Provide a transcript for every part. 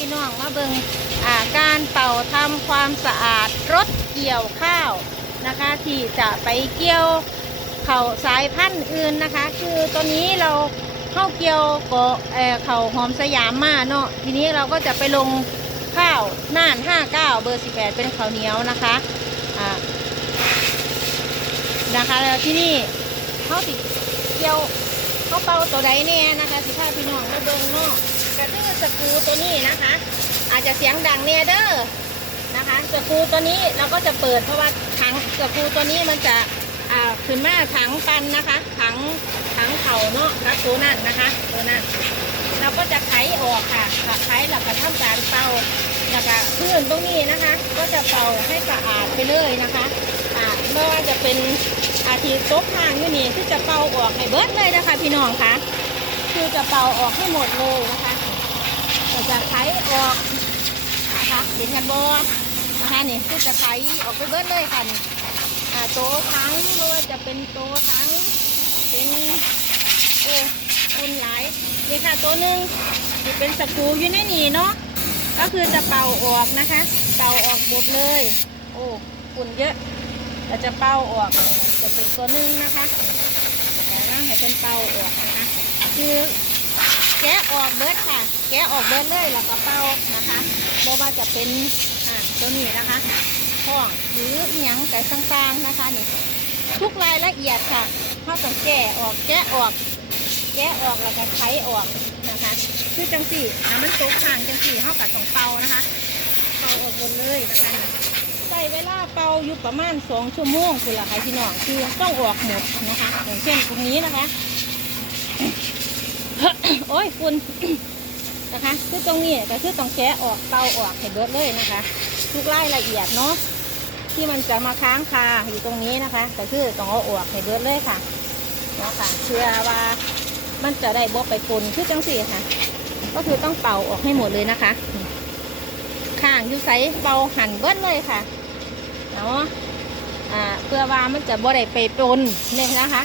พี่น้องมาเบิงอ่าการเป่าทำความสะอาดรถเกี่ยวข้าวนะคะ ที่จะไปเกี่ยวเขาสายพันธุ์อื่นนะคะ คือตัวนี้เราเข้าเกี่ยวก็เอ่อเขาหอมสยามมาเนาะทีนี้เราก็จะไปลงข้าวน่าน 59 เบอร์ 18 เป็นข้าวเหนียวนะคะอ่านะคะแล้วที่นี่เขาติเกี่ยวเขาเป่าตัวใดเนี่ยนะคะสิพาพี่น้องมาเบิ่งเนาะ กระตือสกรูตัวนี้นะคะ อาจจะเสียงดังเนเด้อนะคะสกรูตัวนี้เราก็จะเปิดเพราะว่าถังสกรูตัวนี้มันจะอ่าขึ้นมาถังปันนะคะ ถังถังเข่าเนาะรับตัวนั่นนะคะ ตัวนั้นเราก็จะไขออกค่ะไขแล้วก็ทำการเป่าแล้วก็พื้นตรงนี้นะคะ ก็จะเป่าให้สะอาดไปเลยนะคะอ่าไม่ว่าจะเป็นอาทิตกทางอยู่นี่คือจะเป่าออกให้เบิดเลยนะคะ พี่น้องคะคือจะเป่าออกให้หมดเลยนะคะ ก็จะไขออกนะคะเห็นกันบอนะคะนี่คือจะไขออกไปเบิดเลยค่ะนี่อ่าโตทั้งไม่ว่าจะเป็นโตทั้งเป็นโอ้คุณหลายนี่ค่ะตัวหนึ่งที่เป็นสกูอยู่ในนี่เนาะก็คือจะเป่าออกนะคะ เป่าออกหมดเลย โอ้ฝุ่นเยอะเราจะเป่าออกจะเป็นตัวหนึ่งนะคะแต่ว่าให้เป็นเป่าออกนะคะ คือ แกะออกเบิดค่ะ แกะออกเบิดเลยแล้วก็เป่านะคะบ่ว่าจะเป็นอ่าตัวนี้นะคะห้องหรือหยังแต่ต่างๆนะคะนี่ทุกรายละเอียดค่ะเขาต้องแกะออกแกะออก แกะออกแล้วก็ไขออกนะคะคือจังสี่อ่ามันตกทางจังสี่เขากับต้องเป่านะคะเป่าออกหมดเลยนะคะนี่เวลาเป่าอยู่ประมาณสองชั่วโมงคุณล่ะค่ะพี่น้องคือต้องออกหมดนะคะอย่างเช่นตรงนี้นะคะ โอ้ยคุณนะคะคือตรงนี้ก็คือต้องแกะออกเป่าออกให้เบิดเลยนะคะ ทุกรายละเอียดเนาะที่มันจะมาค้างคาอยู่ตรงนี้นะคะก็คือต้องเอาออกให้เบิดเลยค่ะเนาะค่ะเชื่อว่ามันจะได้บ่ไปปนคือจังสี่ค่ะ ก็คือต้องเป่าออกให้หมดเลยนะคะข้างอยู่ใสเบาหั่นเบิดเลยค่ะเนาะอ่าเพื่อว่ามันจะบ่ได้ไปปนเนี่ยนะคะ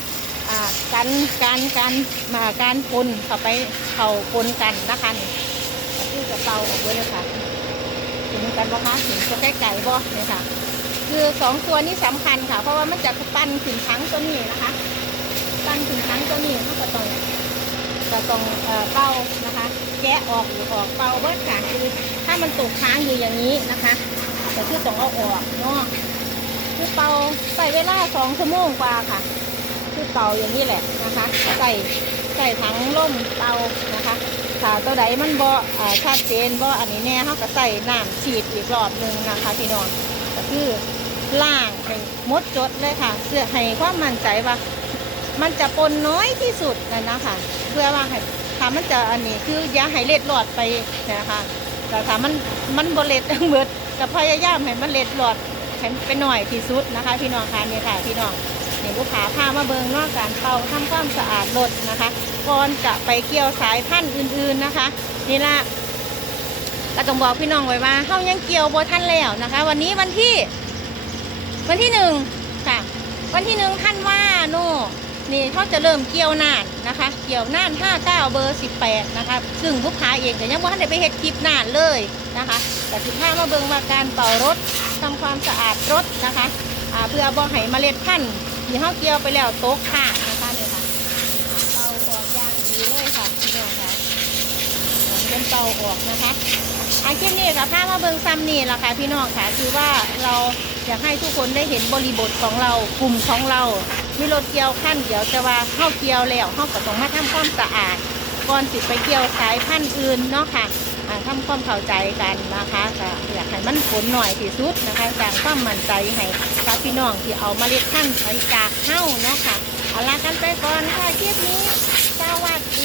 การการการมาการปนเข้าไปเข้าปนกันนะคะนี่คือจะเป่าออกเบิดเลยค่ะเห็นกันบ่คะเห็นตัวใกล้ไก่บ่เนี่ยค่ะ คือสองตัวนี้สำคัญค่ะ เพราะว่ามันจะปั้นถึงทั้งตัวนี้นะคะ ปั้นถึงทั้งตัวนี้เขาก็ต้องจะต้องเอ่อเป่านะคะ แกะออกหรือออกเป่าเบิดค่ะคือถ้ามันตกค้างอยู่อย่างนี้นะคะแต่คือต้องเอาออกเนาะคือเป่าใส่เวลาสองชั่วโมงกว่าค่ะ คือเป่าอย่างนี้แหละนะคะใส่ใส่ถังล่มเป่านะคะถ้าตัวใดมันบ่อ่าชัดเจนบ่อันนี้แน่เขาก็ใส่น้ำฉีดอีกรอบหนึ่งนะคะพี่น้องก็คือล่างให้มดจดเลยค่ะเพื่อให้ความมั่นใจว่า มันจะปนน้อยที่สุดนะนะคะเพื่อว่าให้ถ้ามันจะอันนี้คือยาให้เล็ดหลอดไปนะคะแต่ถ้ามันมันบเล็ดเบิดจะพยายามให้มันเล็ดหลอดให้มันไปหน่อยที่สุดนะคะ พี่น้องคะนี่ค่ะพี่น้อง นี่ลูกค้าพามาเบิงนอกการเป่าทำความสะอาดรถนะคะ ก่อนจะไปเกี่ยวสายพันธุ์อื่นๆนะคะ นี่ละก็ต้องบอกพี่น้องไว้ว่าเฮายังเกี่ยวบ่ทันแล้วนะคะ วันนี้วันที่ วันที่หนึ่งค่ะ วันที่หนึ่งท่านว่าโน่นี่เขาจะเริ่มเกี่ยวน่านนะคะ เกี่ยวน่าน59เบอร์18นะคะซึ่งลูกค้าเองก็ยังไม่ทันได้ไปเฮ็ดคลิปน่านเลยนะคะ แต่สิผ้ามาเบิ่งว่าการเป่ารถทำความสะอาดรถนะคะเพื่อบ่ให้เมล็ดพันธุ์ ที่เขาเกี่ยวไปแล้วโตกข้างนะคะนี่ค่ะเป่าออกอย่างดีเลยค่ะพี่น้องค่ะเป็นเป่าออกนะคะอาคลิปนี้ค่ะผ้ามาเบิ่งซ้ำนี่แหละค่ะพี่น้องค่ะคือว่าเราอยากให้ทุกคนได้เห็นบริบทของเรากลุ่มของเรามีรถเกี่ยวขั้นเดียวแต่ว่าเข้าเกี่ยวแล้วเข้าก็ต้งมาทำความสะอาดก่อนสิไปเกี่ยวสายพันธุ์อื่นเนาะค่ะ ทำความเข้าใจกันนะคะก็อยากให้มันผลหน่อยที่สุดนะคะสร้างความมั่นใจให้กับพี่น้องที่เอามาเล็ดพันไปจากเฮ้าเนาะค่ะเอาละกันไปก่อนค่ะคลิปนี้สวัสดี